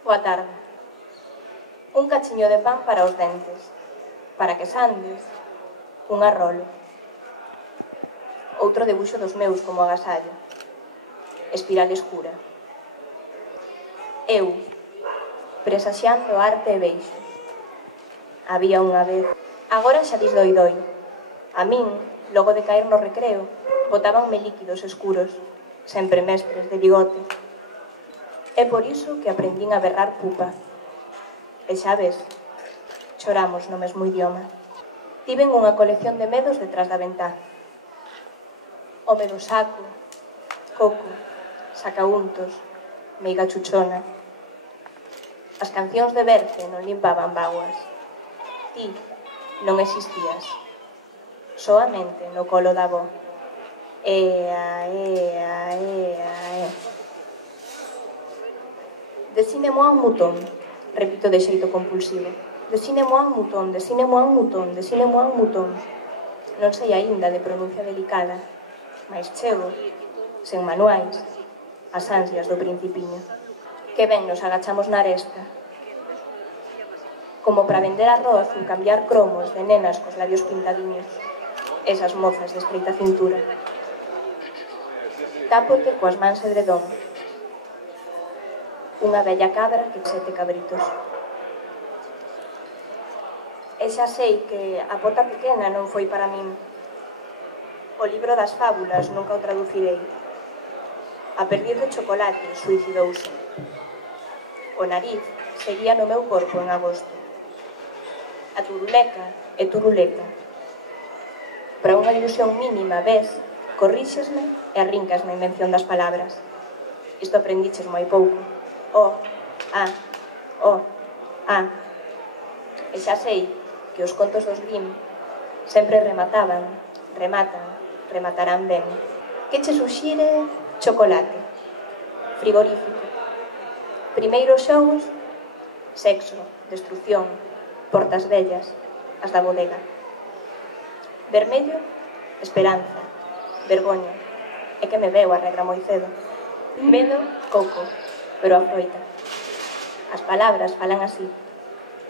Boa tarde. Un cachiño de pan para os dentes, para que sandes, un arrolo. Outro debuxo dos meus como agasallo. Espiral escura. Eu, presaxiando arte e beixo. Había unha vez. Agora xa dis doi. A min, logo de caer no recreo, botábanme líquidos escuros, sempre mestres de bigote. É por iso que aprendín a berrar pupa. E xa ves, choramos no mesmo idioma. Tiven unha colección de medos detrás da ventá. O medo saco, coco, sacauntos, meiga chuchona. As cancións de Berce non limpaban bágoas. Ti non existías. Soamente no colo da avó. Ea. Desine-moi un mouton, repito de xeito compulsivo. Desine-moi un mouton, desine-moi un mouton, desine-moi un mouton. Non sei aínda de pronuncia delicada, mais chego, sen manuais, as ansias do principiño. Que ben nos agachamos na aresta. Como para vender arroz ou cambiar cromos de nenas cos labios pintadiños. Esas mozas de estreita cintura. Tápote coas mans edredón. Unha bella cabra que sete cabritos. E xa sei que a pota pequena non foi para min. O libro das fábulas nunca o traducirei. A perdiz de chocolate suicidouse. O nariz seguía no meu corpo en agosto. A turuleca é turuleca. Para unha ilusión mínima, ves, corríxesme e arrincas na invención das palabras. Isto aprendiches moi pouco. O, a. E xa sei que os contos dos Grimm sempre rematarán ben. Que che suxire chocolate, frigorífico. Primeiros xogos, sexo, destrucción, portas vellas, as da bodega. Vermello, esperanza, vergoña. É que me veo a regra moi cedo. Medo, coco, pero a froita. As palabras falan así,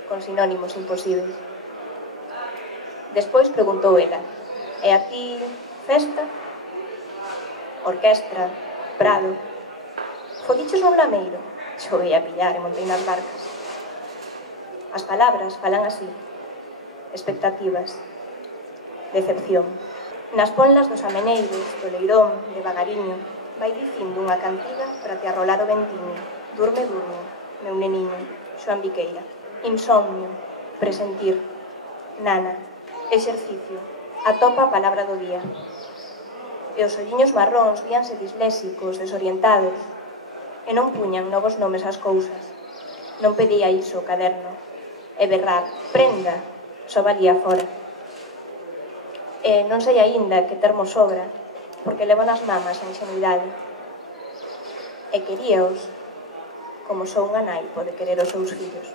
con sinónimos imposibles. Despois preguntou ela: e a ti, festa? Orquestra, prado. Fodiches un lameiro? Xoguei a pillar e montei nas barcas. As palabras falan así, expectativas, decepción. Nas ponlas dos ameneiros, do leirón, devagariño, vai dicindo unha cantiga para te arrolar o ventiño. Durme, meu neniño, Xoan Viqueira. Insomnio, presentir, nana, exercicio, atopa a palabra do día. E os olliños marróns víanse disléxicos, desorientados, e non puñan novos nomes ás cousas. Non pedía iso o caderno, e berrar, prenda, só valía fora. E non sei aínda que termo sobra, porque levo nas mamas a ingenuidade. E queríaos, como só unha nai pode querer os seus fillos.